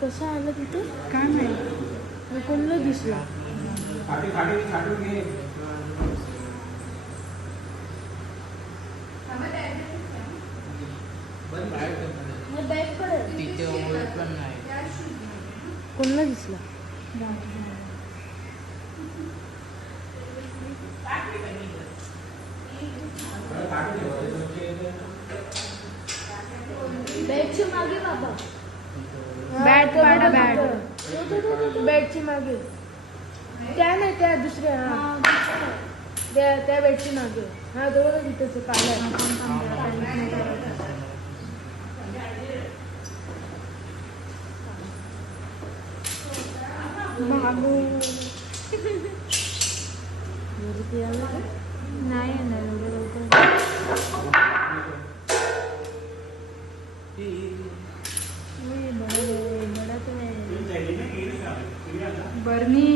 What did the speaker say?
कसं आलं तिथे काय माहिती कोणाला दिसला कोणाला दिसला बॅगच्या मागे बाबा बॅट काढा बॅट बॅगची मागे त्या नाही त्या दुसऱ्या त्या बॅगची मागे हा दोघं तिथंच काढलं मागू नाही येणार एवढं लवकर बरणी